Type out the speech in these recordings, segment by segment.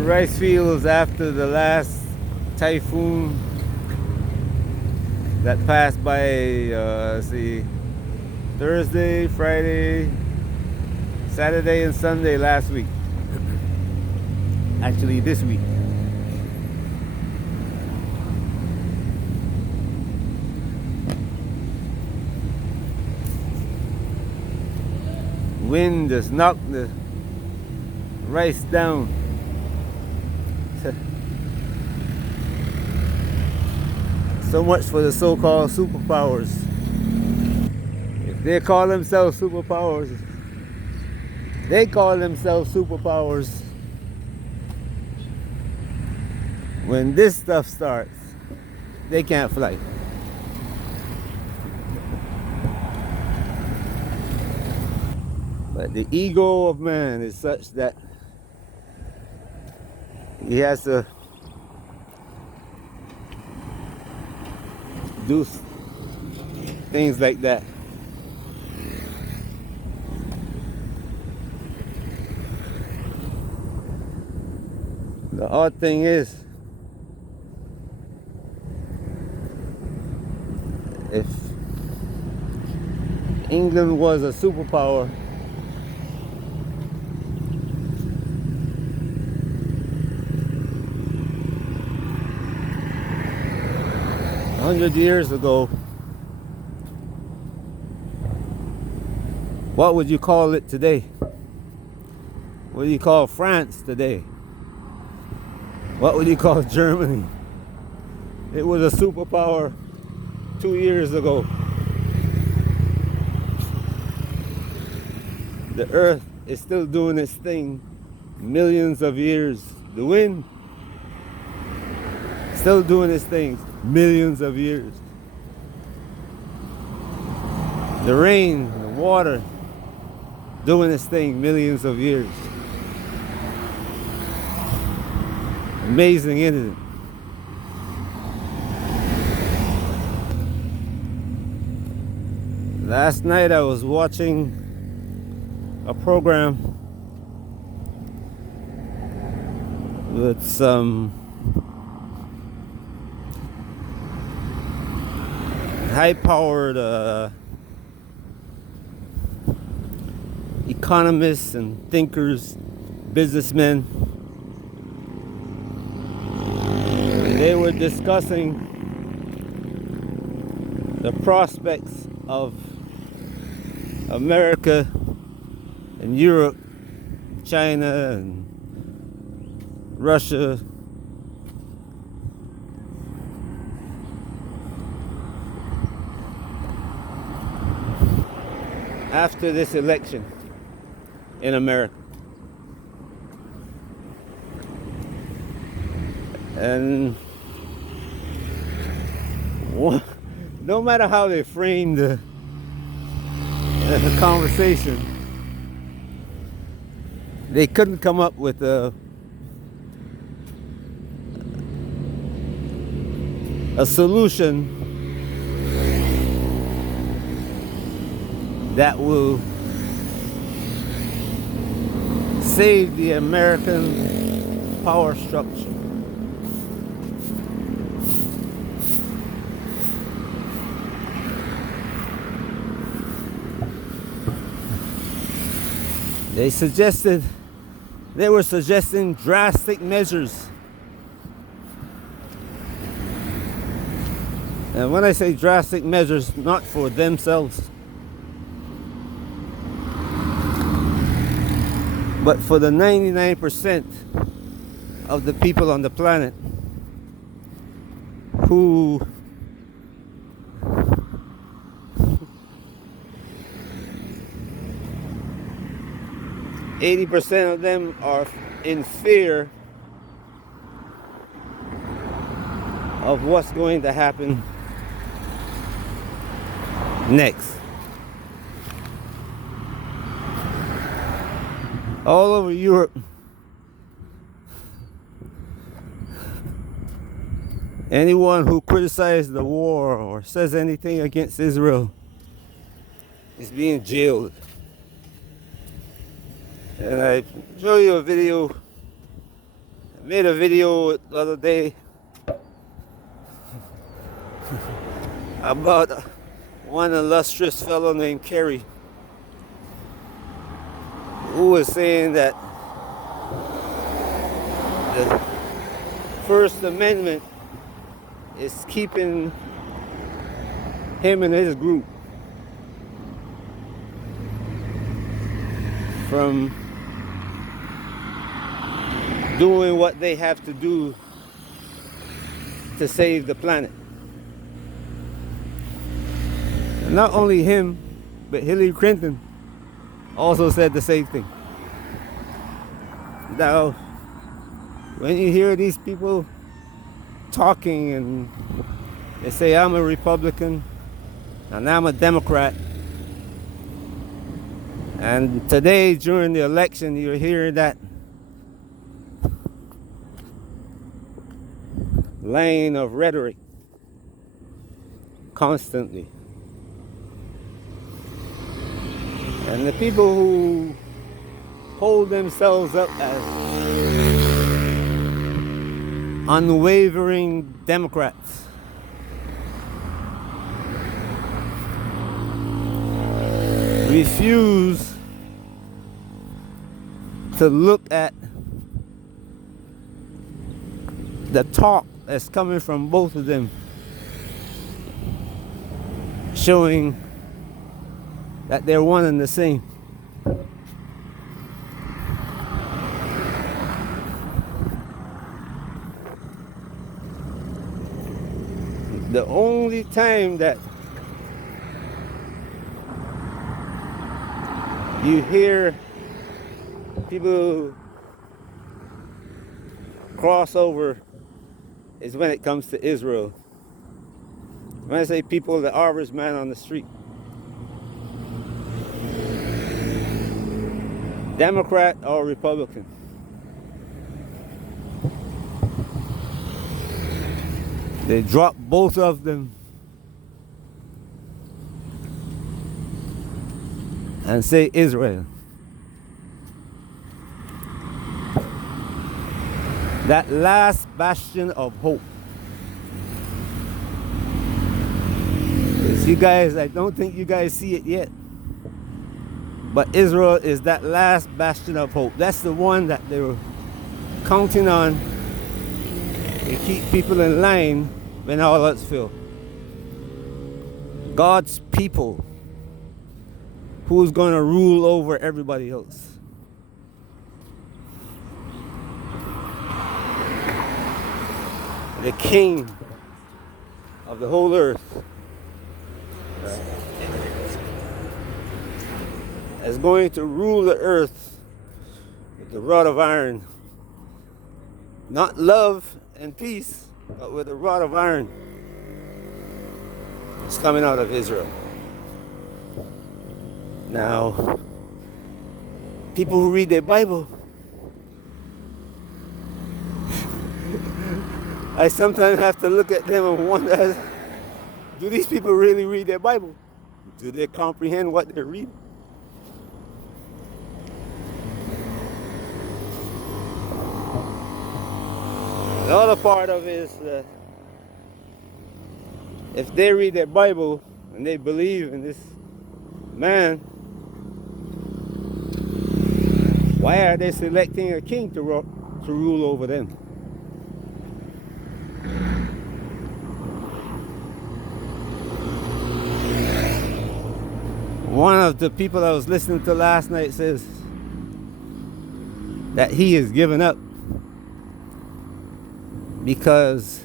rice fields after the last typhoon that passed by, let's see, Thursday, Friday, Saturday, and Sunday last week. Actually, this week. Wind just knocked the rice down. So much for the so-called superpowers. If they call themselves superpowers, they call themselves superpowers. When this stuff starts, they can't fly. But the ego of man is such that he has to do things like that. The odd thing is, if England was a superpower, a 100 years ago, what would you call it today? What do you call France today? What would you call Germany? It was a superpower 2 years ago. The earth is still doing its thing millions of years. The wind still doing its thing millions of years. The rain, the water doing its thing millions of years. Amazing, isn't it? Last night I was watching a program with some high-powered economists and thinkers, businessmen. They were discussing the prospects of America and Europe, China and Russia after this election in America. And no matter how they frame the conversation, they couldn't come up with a solution that will save the American power structure. They were suggesting drastic measures. And when I say drastic measures, not for themselves, but for the 99% of the people on the planet who %80 of them are in fear of what's going to happen next. All over Europe, anyone who criticizes the war or says anything against Israel is being jailed. And I show you a video I made a video the other day about one illustrious fellow named Kerry, who was saying that the First Amendment is keeping him and his group from doing what they have to do to save the planet. And not only him, but Hillary Clinton also said the same thing. Now, when you hear these people talking and they say, I'm a Republican and I'm a Democrat, and today during the election you're hearing that line of rhetoric constantly. And the people who hold themselves up as unwavering Democrats refuse to look at the talk that's coming from both of them, showing that they're one and the same. The only time that you hear people cross over is when it comes to Israel. When I say people, the average man on the street. Democrat or Republican. They drop both of them and say Israel. That last bastion of hope. You guys, I don't think you guys see it yet. But Israel is that last bastion of hope. That's the one that they were counting on to keep people in line when all else failed. God's people, who's going to rule over everybody else. The king of the whole earth is going to rule the earth with the rod of iron. Not love and peace, but with a rod of iron. It's coming out of Israel. Now, people who read their Bible, I sometimes have to look at them and wonder, do these people really read their Bible? Do they comprehend what they're reading? The other part of it is that if they read their Bible and they believe in this man, why are they selecting a king to rule over them? One of the people I was listening to last night says that he is giving up because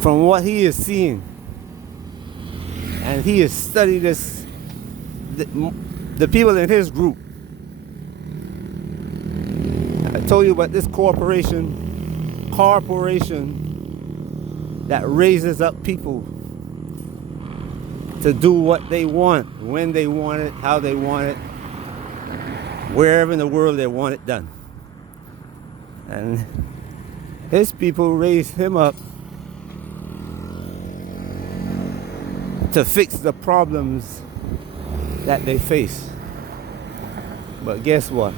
from what he is seeing, and he has studied this, the people in his group. I told you about this corporation that raises up people to do what they want, when they want it, how they want it, wherever in the world they want it done. And his people raised him up to fix the problems that they face. But guess what?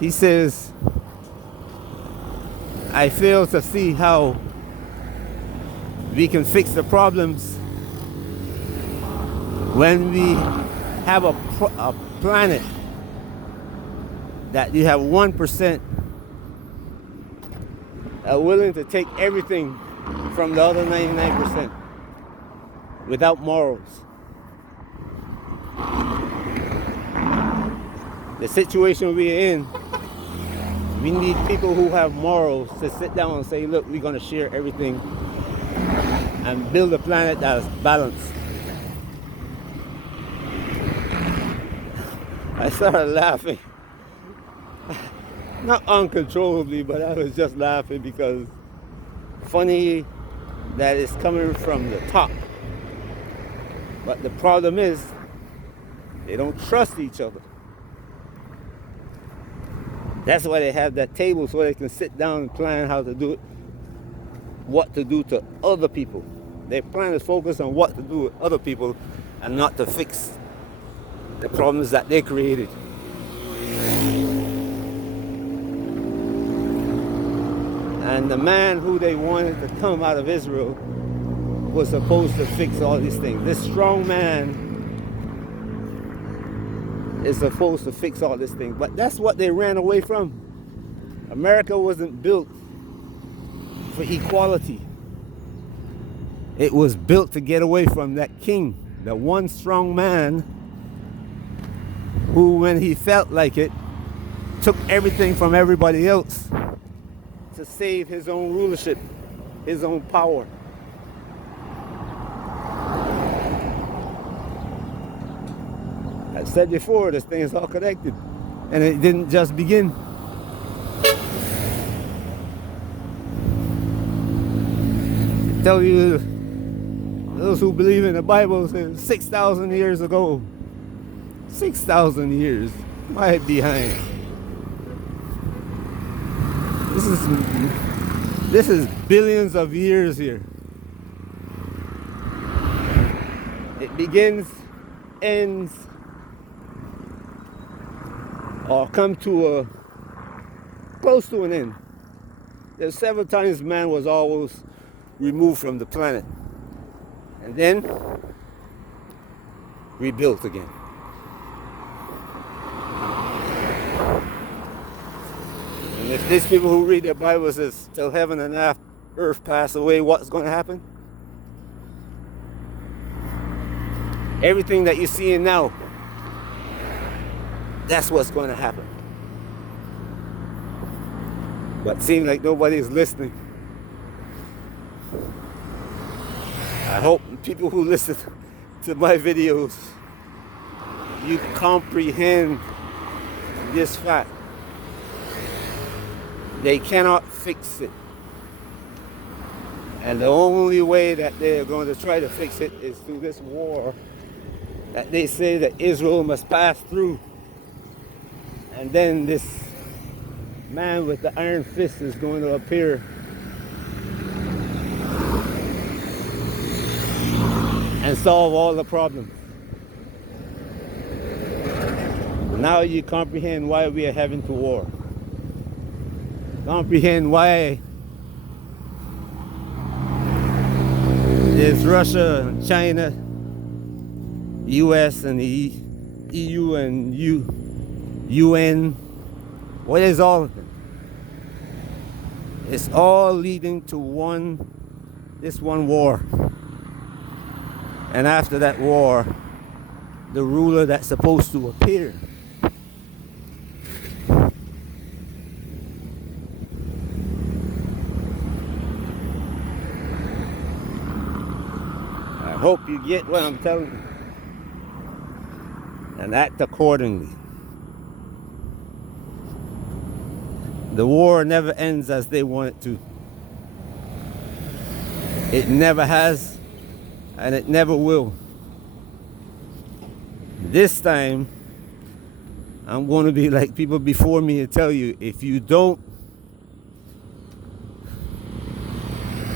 He says, I fail to see how we can fix the problems when we have a planet that you have 1% are willing to take everything from the other 99% without morals. The situation we're in, we need people who have morals to sit down and say, look, we're going to share everything and build a planet that is balanced. I started laughing. Not uncontrollably, but I was just laughing because funny that it's coming from the top. But the problem is, they don't trust each other. That's why they have that table, so they can sit down and plan how to do it, what to do to other people. Their plan is focused on what to do with other people and not to fix the problems that they created. And the man who they wanted to come out of Israel was supposed to fix all these things. This strong man is supposed to fix all these things. But that's what they ran away from. America wasn't built for equality. It was built to get away from that king, the one strong man who, when he felt like it, took everything from everybody else to save his own rulership, his own power. I said before, this thing is all connected, and it didn't just begin. I tell you, those who believe in the Bible says 6,000 years ago. 6,000 years. My behind. This is billions of years here. It begins, ends, or come to a close to an end. There's several times man was always removed from the planet and then rebuilt again. And if these people who read their Bible says till heaven and earth pass away, what's going to happen? Everything that you're seeing now, that's what's going to happen. But it seems like nobody's listening. I hope people who listen to my videos, you comprehend this fact. They cannot fix it. And the only way that they're going to try to fix it is through this war that they say that Israel must pass through. And then this man with the iron fist is going to appear and solve all the problems. Now you comprehend why we are having to war. Comprehend why there's Russia and China, US and the EU and UN. What is all of them? It's all leading to this one war. And after that war, the ruler that's supposed to appear I hope you get what I'm telling you and act accordingly. The war never ends as they want it to. It never has, and it never will. This time, I'm going to be like people before me and tell you, if you don't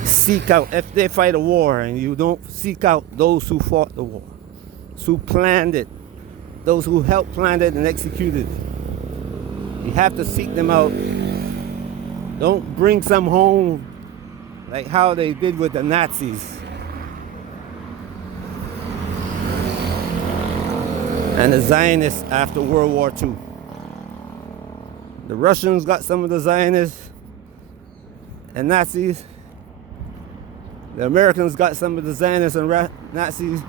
seek out, if they fight a war and you don't seek out those who fought the war, who planned it, those who helped plan it and executed. You have to seek them out. Don't bring some home like how they did with the Nazis. And the Zionists after World War II. The Russians got some of the Zionists and Nazis. The Americans got some of the Zionists and Nazis.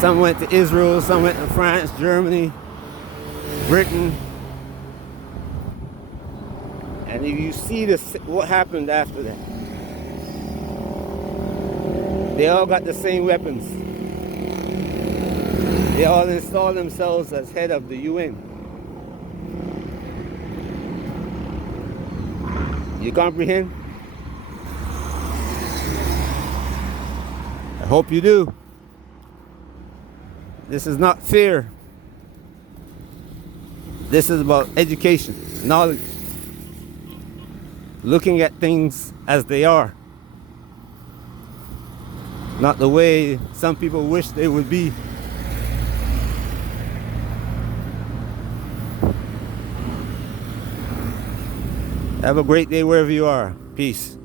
Some went to Israel, some went to France, Germany, Britain. And if you see this, what happened after that, they all got the same weapons. They all installed themselves as head of the UN. You comprehend? I hope you do. This is not fear. This is about education, knowledge. Looking at things as they are. Not the way some people wish they would be. Have a great day wherever you are. Peace.